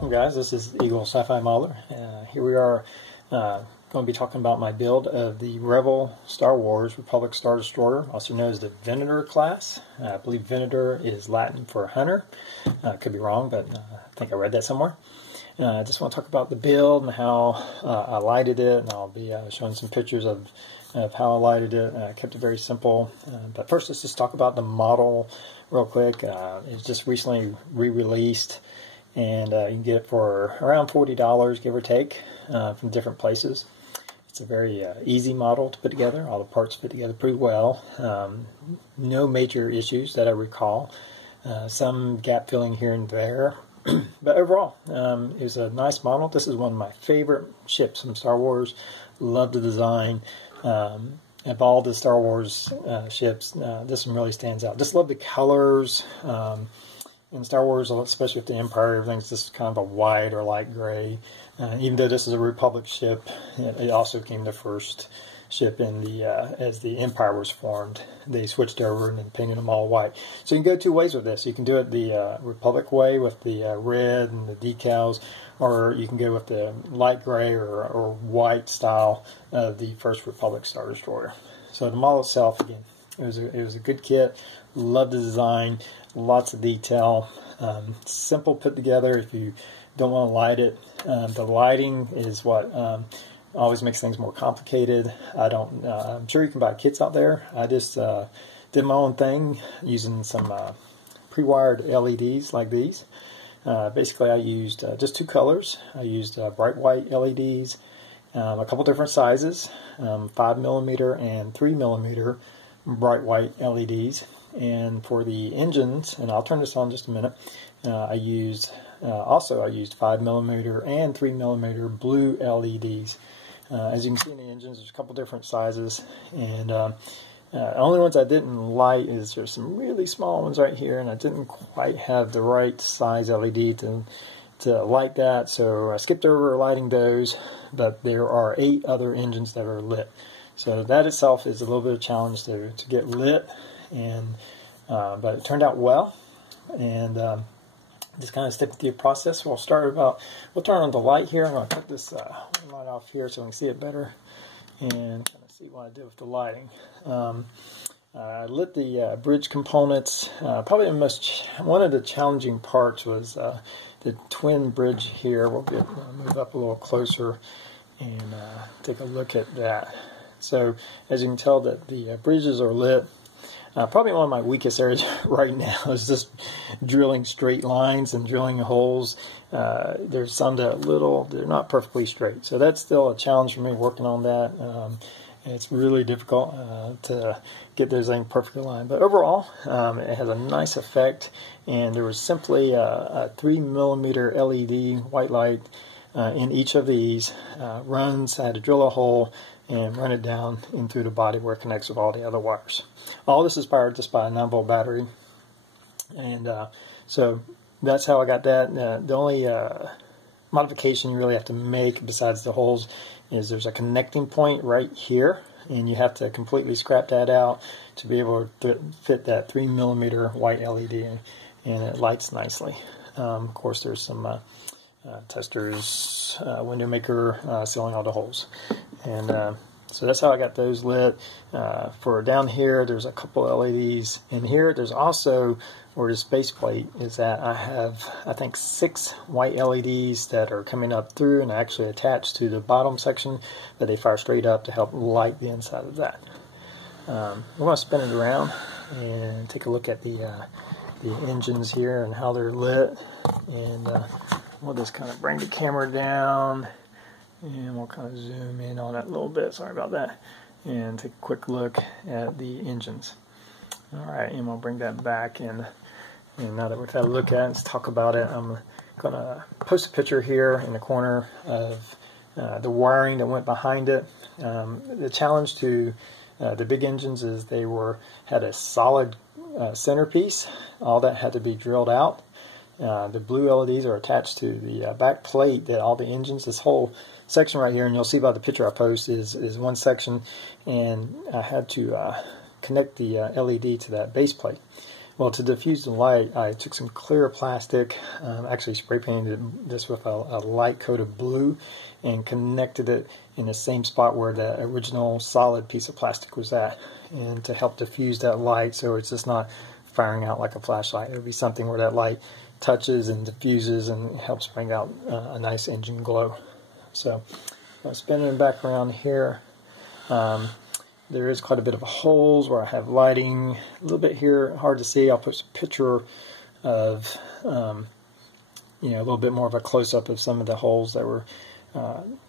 Welcome guys, this is Eagle Sci-Fi Modeler. Here we are going to be talking about my build of the Revell Star Wars Republic Star Destroyer, also known as the Venator class. I believe Venator is Latin for hunter. Could be wrong, but I think I read that somewhere. I just want to talk about the build and how I lighted it, and I'll be showing some pictures of how I lighted it. I kept it very simple, but first let's just talk about the model real quick. It's just recently re-released, and you can get it for around $40, give or take, from different places. It's a very easy model to put together. All the parts fit together pretty well. No major issues that I recall. Some gap filling here and there. But overall, it was a nice model. This is one of my favorite ships from Star Wars. Love the design. Of all the Star Wars ships, this one really stands out. Just love the colors. In Star Wars, especially with the Empire, everything's just kind of a white or light gray. Even though this is a Republic ship, it also came the first ship in the as the Empire was formed. They switched over and then painted them all white. So you can go two ways with this. You can do it the Republic way with the red and the decals, or you can go with the light gray or white style of the first Republic Star Destroyer. So the model itself, again, it was a good kit. Love the design, lots of detail, simple put together. If you don't want to light it, the lighting is what always makes things more complicated. I'm sure you can buy kits out there. I just did my own thing using some pre-wired LEDs like these. Basically, I used just two colors. I used bright white LEDs, a couple different sizes, 5mm and 3mm bright white LEDs. And for the engines, and I'll turn this on in just a minute, I used 5mm and 3mm blue LEDs. As you can see in the engines, there's a couple different sizes, and only ones I didn't light is there's some really small ones right here, and I didn't quite have the right size LED to light that, so I skipped over lighting those. But there are 8 other engines that are lit, so that itself is a little bit of a challenge to get lit, and but it turned out well. And just kind of stick with the process. We'll turn on the light here. I'm going to cut this light off here so we can see it better, and kind of see what I did with the lighting. I lit the bridge components. Probably one of the challenging parts was the twin bridge here. We'll move up a little closer and take a look at that. So as you can tell, that the bridges are lit. Probably one of my weakest areas right now is just drilling straight lines and drilling holes. There's some that they're not perfectly straight. So that's still a challenge for me, working on that. It's really difficult to get those things perfectly aligned. But overall, it has a nice effect. And there was simply a 3mm LED white light in each of these runs. I had to drill a hole and run it down in through the body where it connects with all the other wires. All this is powered just by a 9-volt battery, and so that's how I got that. The only modification you really have to make besides the holes is there's a connecting point right here, and you have to completely scrap that out to be able to fit that 3mm white LED, and it lights nicely. Of course, there's some testers, window maker sealing all the holes, and so that's how I got those lit. For down here, there's a couple LEDs. In here, there's also where this base plate is at. I have, I think, 6 white LEDs that are coming up through and actually attached to the bottom section, but they fire straight up to help light the inside of that. I'm going to spin it around and take a look at the engines here and how they're lit. And we'll just kind of bring the camera down, and we'll kind of zoom in on it a little bit. Sorry about that. And take a quick look at the engines. Alright, and we'll bring that back in. And now that we've had a look at it, let's talk about it. I'm going to post a picture here in the corner of the wiring that went behind it. The challenge to the big engines is they had a solid centerpiece. All that had to be drilled out. The blue LEDs are attached to the back plate that all the engines, this whole section right here, and you'll see by the picture I post, is one section, and I had to connect the LED to that base plate. Well, to diffuse the light, I took some clear plastic, actually spray painted this with a light coat of blue, and connected it in the same spot where the original solid piece of plastic was at, and to help diffuse that light so it's just not firing out like a flashlight. It would be something where that light touches and diffuses and helps bring out a nice engine glow. So I'm spinning it back around here. There is quite a bit of holes where I have lighting. A little bit here, hard to see. I'll put some picture of, a little bit more of a close-up of some of the holes that were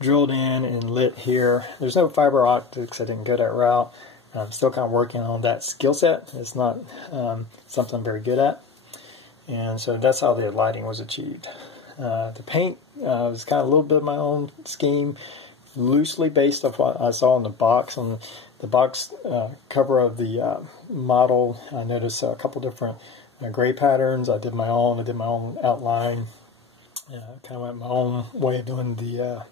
drilled in and lit here. There's no fiber optics. I didn't go that route. I'm still kind of working on that skill set. It's not something I'm very good at. And so that's how the lighting was achieved. The paint was kind of a little bit of my own scheme, loosely based off what I saw in the box. On the box cover of the model, I noticed a couple different gray patterns. I did my own outline. Kind of went my own way of doing the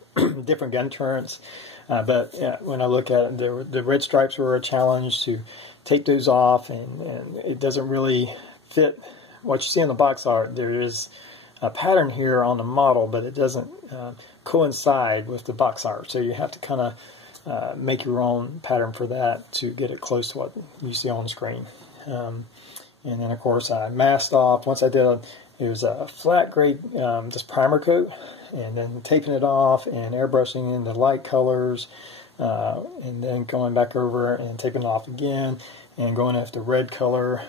different gun turrets. But yeah, when I look at it, the red stripes were a challenge to take those off, and it doesn't really fit what you see in the box art. There is a pattern here on the model, but it doesn't coincide with the box art. So you have to kind of make your own pattern for that to get it close to what you see on the screen. And then, of course, I masked off. Once I did it was a flat gray just primer coat, and then taping it off and airbrushing in the light colors, and then going back over and taping it off again and going after red color.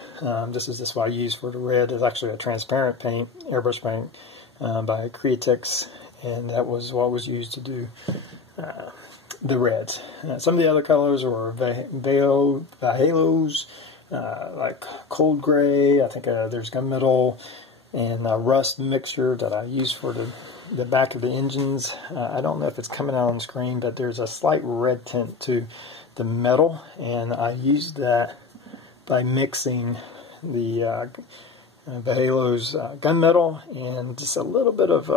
This is what I use for the red. It's actually a transparent paint, airbrush paint by Createx, and that was what was used to do the reds. Some of the other colors were halos, like cold gray. I think there's gunmetal and rust mixture that I use for the back of the engines. I don't know if it's coming out on the screen, but there's a slight red tint to the metal, and I used that by mixing the Halo's gunmetal and just a little bit of,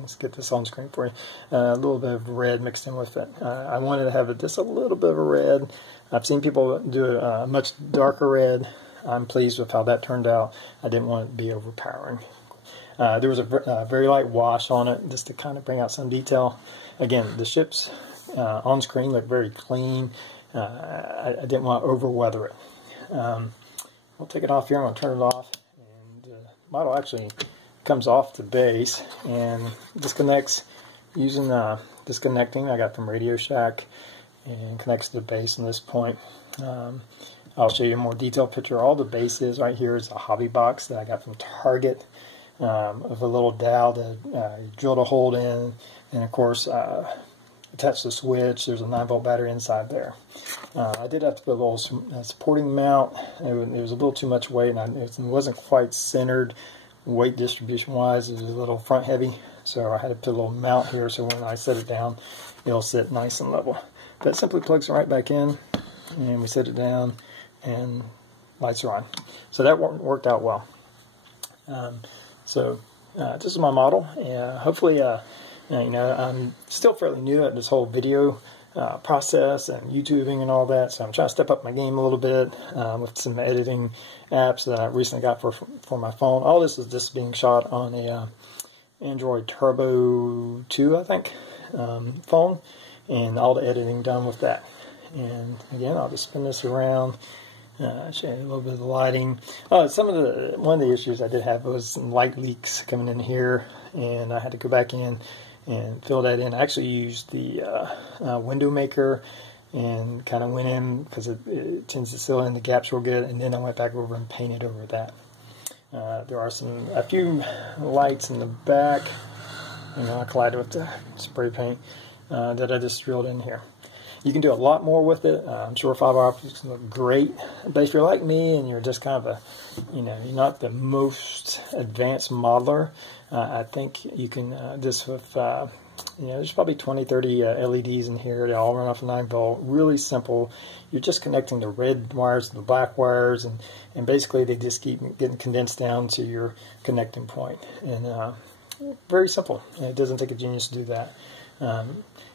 let's get this on screen for you, a little bit of red mixed in with it. I wanted to have just a little bit of a red. I've seen people do a much darker red. I'm pleased with how that turned out. I didn't want it to be overpowering. There was a very light wash on it just to kind of bring out some detail. Again, the ships on screen look very clean. I didn't want to over-weather it. We'll take it off here. I'm going to turn it off. And the model actually comes off the base and disconnects using disconnecting I got from Radio Shack, and connects to the base in this point. I'll show you a more detailed picture. All the base is right here is a hobby box that I got from Target, of a little dowel that you drilled a hole in, and of course attached the switch. There's a 9-volt battery inside there. I did have to put a little supporting mount. It was a little too much weight, and it wasn't quite centered weight distribution wise. It was a little front heavy, so I had to put a little mount here so when I set it down it'll sit nice and level. That simply plugs right back in, and we set it down and lights are on. So that worked out well. This is my model. Hopefully, I'm still fairly new at this whole video process and YouTubing and all that, so I'm trying to step up my game a little bit with some editing apps that I recently got for my phone. All this is just being shot on a Android Turbo 2, I think, phone, and all the editing done with that. And again, I'll just spin this around. Show you a little bit of the lighting. One of the issues I did have was some light leaks coming in here, and I had to go back in and fill that in. I actually used the window maker and kind of went in because it tends to fill in the gaps real good, and then I went back over and painted over that. There are a few lights in the back, I collided with the spray paint that I just drilled in here. You can do a lot more with it. I'm sure fiber optics look great, but if you're like me and you're just kind of you're not the most advanced modeler, I think you can just with, there's probably 20, 30 LEDs in here. They all run off a 9-volt. Really simple. You're just connecting the red wires to the black wires, and basically they just keep getting condensed down to your connecting point. And very simple. It doesn't take a genius to do that.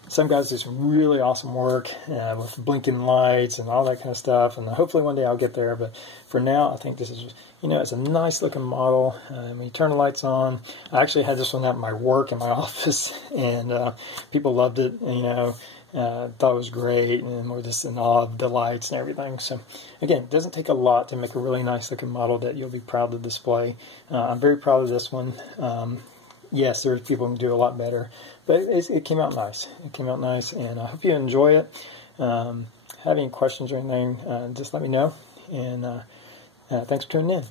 some guys do some really awesome work with blinking lights and all that kind of stuff, and hopefully one day I'll get there. But for now, I think this is, it's a nice looking model. When you turn the lights on, I actually had this one at my work in my office, and people loved it. Thought it was great, and we're just in awe of the lights and everything. So again, it doesn't take a lot to make a really nice looking model that you'll be proud to display. I'm very proud of this one. Yes, there's people who can do a lot better, but it came out nice. It came out nice, and I hope you enjoy it. Have any questions or anything, just let me know, and thanks for tuning in.